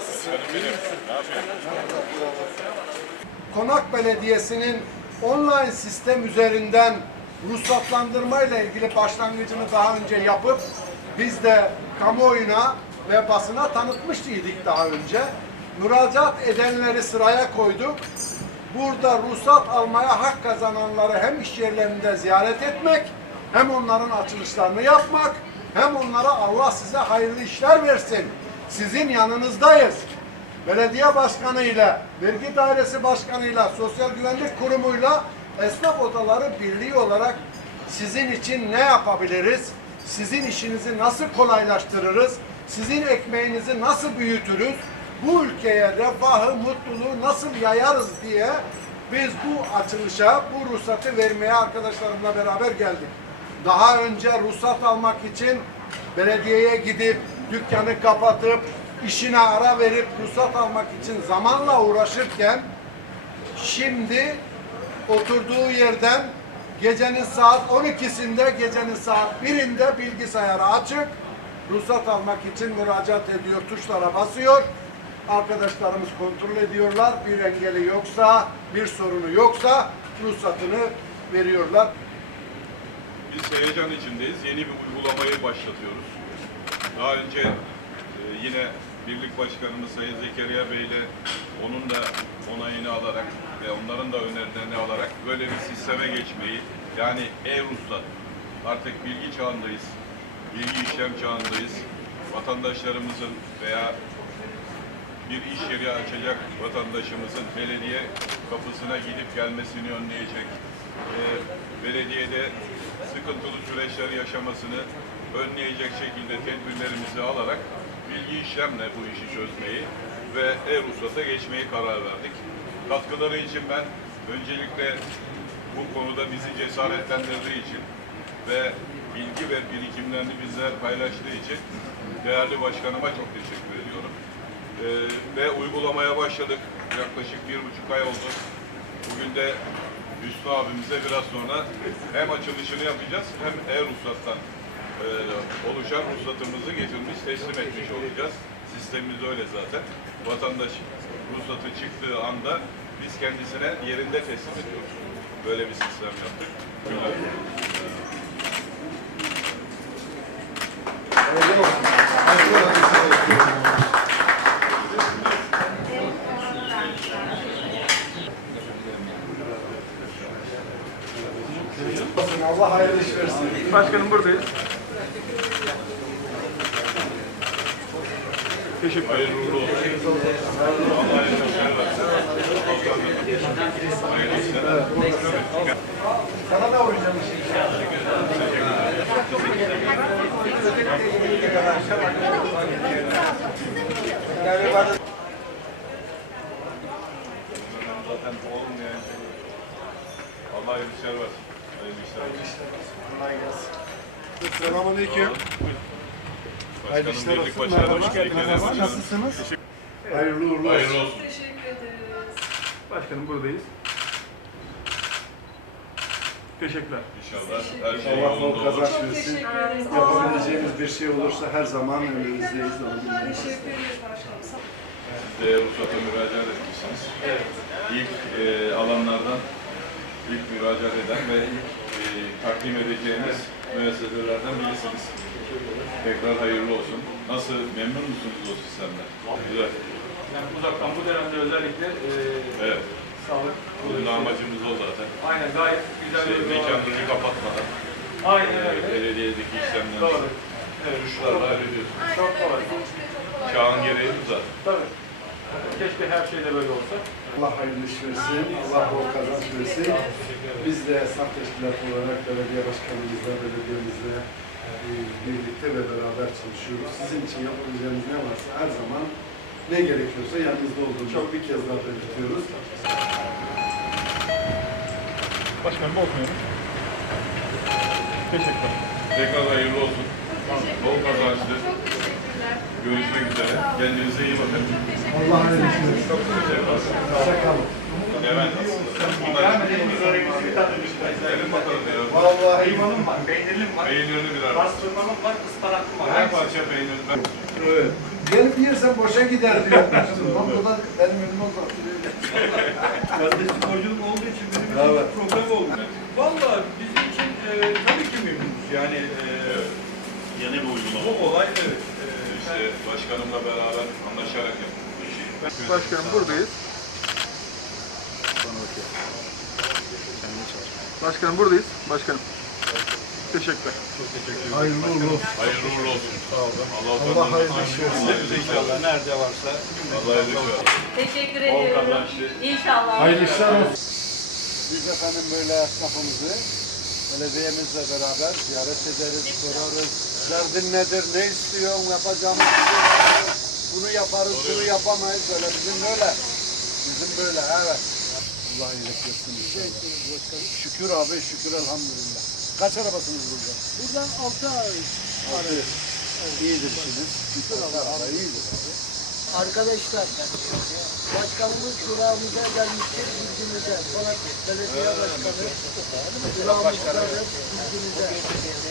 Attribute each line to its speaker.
Speaker 1: Nasılsın?
Speaker 2: Konak Belediyesi'nin online sistem üzerinden ruhsatlandırma ile ilgili başlangıcını daha önce yapıp biz de kamuoyuna ve basına tanıtmış idik daha önce. Müracaat edenleri sıraya koyduk. Burada ruhsat almaya hak kazananları hem iş yerlerinde ziyaret etmek, hem onların açılışlarını yapmak, hem onlara Allah size hayırlı işler versin. Sizin yanınızdayız belediye başkanıyla, vergi dairesi başkanıyla, sosyal güvenlik kurumuyla esnaf odaları birliği olarak sizin için ne yapabiliriz? Sizin işinizi nasıl kolaylaştırırız? Sizin ekmeğinizi nasıl büyütürüz? Bu ülkeye refahı, mutluluğu nasıl yayarız diye biz bu açılışa, bu ruhsatı vermeye arkadaşlarımla beraber geldik. Daha önce ruhsat almak için belediyeye gidip dükkanı kapatıp işine ara verip ruhsat almak için zamanla uğraşırken şimdi oturduğu yerden gecenin saat 12'sinde gecenin saat 1'inde bilgisayarı açık ruhsat almak için müracaat ediyor tuşlara basıyor arkadaşlarımız kontrol ediyorlar bir engeli yoksa bir sorunu yoksa ruhsatını veriyorlar
Speaker 3: Biz heyecan içindeyiz. Yeni bir uygulamayı başlatıyoruz. Daha önce e, yine Birlik Başkanımız Sayın Zekeriya Bey ile onun da onayını alarak ve onların da önerilerini alarak böyle bir sisteme geçmeyi yani e-ruhsat artık bilgi çağındayız. Bilgi işlem çağındayız. Vatandaşlarımızın veya bir iş yeri açacak vatandaşımızın belediye kapısına gidip gelmesini önleyecek, e, belediyede sıkıntılı süreçler yaşamasını önleyecek şekilde tedbirlerimizi alarak bilgi işlemle bu işi çözmeyi ve e-ruhsata geçmeyi karar verdik. Katkıları için ben öncelikle bu konuda bizi cesaretlendirdiği için ve bilgi ve birikimlerini bizler paylaştığı için değerli başkanıma çok teşekkür ediyorum. Ee, ve uygulamaya başladık. Yaklaşık bir buçuk ay oldu. Bugün de Hüsnü abimize biraz sonra hem açılışını yapacağız hem e-ruhsattan e, oluşan ruhsatımızı getirmiş, teslim etmiş olacağız. Sistemimiz öyle zaten. Vatandaş ruhsatı çıktığı anda biz kendisine yerinde teslim ediyoruz. Böyle bir sistem yaptık. Güzel.
Speaker 2: Allah hayırlı iş versin.
Speaker 4: Başkanım buradayız. Teşekkür ederim.
Speaker 3: Hayırlı uğurlu olsun. Allah'a emanet olun. Hayırlı işler.
Speaker 2: Sana
Speaker 3: şey. Allah hayırlı işler.
Speaker 2: Kolay gelsin. Hayırlı olsun. Merhaba.
Speaker 3: hoş geldiniz.
Speaker 2: Merhaba. Nasılsınız? Hayırlı uğurlu olsun.
Speaker 3: Hayırlı olsun.
Speaker 5: Teşekkür ederiz.
Speaker 4: Başkanım buradayız. Teşekkürler.
Speaker 3: İnşallah her şey
Speaker 2: Allah bol
Speaker 3: yolunda olur.
Speaker 2: kazanç versin. Yapabileceğiniz bir şey olursa her zaman bilmeyin.
Speaker 5: Teşekkür ederiz başkanım.
Speaker 3: Siz de ruhsata müracaat etmişsiniz. İlk e, alanlardan ilk müracaat eden ve ilk e, takdim edeceğimiz müesseselerden birisiniz. Tekrar hayırlı olsun. Nasıl, memnun musunuz o sistemden? Güzel.
Speaker 4: Yani uzaktan bu dönemde özellikle e,
Speaker 3: Evet.
Speaker 4: sağlık
Speaker 3: Bunun da amacımız o zaten.
Speaker 4: Aynen gayet güzel
Speaker 3: Şey,
Speaker 4: bir
Speaker 3: mekanınızı kapatmadan
Speaker 4: Aynen öyle.
Speaker 3: belediyedeki işlemleri
Speaker 4: Doğru. Evet.
Speaker 3: tuşlarla hallediyorsunuz.
Speaker 4: Çok kolay.
Speaker 3: Çağın gereği bu zaten.
Speaker 4: Tabii. Keşke her şeyde böyle olsa.
Speaker 2: Allah hayırlı iş versin. Allah bol kazanç versin. Biz de esnaf teşkilatı olarak belediye başkanımızla, belediyemizle e, birlikte ve beraber çalışıyoruz. Sizin için yapabileceğimiz ne varsa her zaman ne gerekiyorsa yanınızda olduğumuzu bir kez daha belirtiyoruz.
Speaker 4: Başkanım bozmayalım. Teşekkürler.
Speaker 3: Tekrar hayırlı olsun. Bol kazançlı.
Speaker 5: Çok.
Speaker 3: Görüşmek üzere. Kendinize iyi bakın.
Speaker 2: Allah. Hoşçakalın.
Speaker 3: Levent Gelin bakalım ya.
Speaker 2: Vallahi
Speaker 6: Kıymalım var, peynirim var,
Speaker 3: Peynirli bir araba.
Speaker 6: pastırmalım var, ıspanaklı var.
Speaker 3: Her parça peynir. Ben
Speaker 2: evet. Gelip yersen boşa gider diyor. Bak benim önüme uzattırıyor.
Speaker 1: Ben de sporculuk olduğu için bizim için
Speaker 2: Evet.
Speaker 1: bir problem oldu. Valla bizim için e, tabii ki memnunuz. Yani e,
Speaker 3: Yeni bir uygulama.
Speaker 1: bu olay evet.
Speaker 3: İşte başkanımla beraber anlaşarak yaptık bu işi.
Speaker 4: Başkanım buradayız. Başkanım buradayız. Başkanım. Teşekkürler.
Speaker 2: Hayırlı uğurlu olsun.
Speaker 3: Hayırlı uğurlu olsun. Sağ olun. Allah,
Speaker 2: Allah hayırlı işler versin.
Speaker 3: Allah yüzük
Speaker 1: nerede varsa
Speaker 3: Allah yüzük versin.
Speaker 6: Teşekkür ediyorum. İnşallah.
Speaker 2: Hayırlı işler olsun. Biz efendim böyle esnafımızı belediyemizle beraber ziyaret ederiz, sorarız. Derdin nedir, ne istiyorsun, yapacağımız şey? Bunu yaparız, bunu yapamayız. Böyle bizim böyle. Bizim böyle, evet. Allah iyilik versin. Şükür abi, şükür elhamdülillah. Kaç arabasınız burada?
Speaker 7: Buradan 6 ay
Speaker 2: Altı. İyidir işiniz. Şükür Allah. iyidir abi.
Speaker 7: arkadaşlar başkanımız durağımıza gelmiştir bilgimize. Polat Belediye Başkanı durağımıza bilgimize.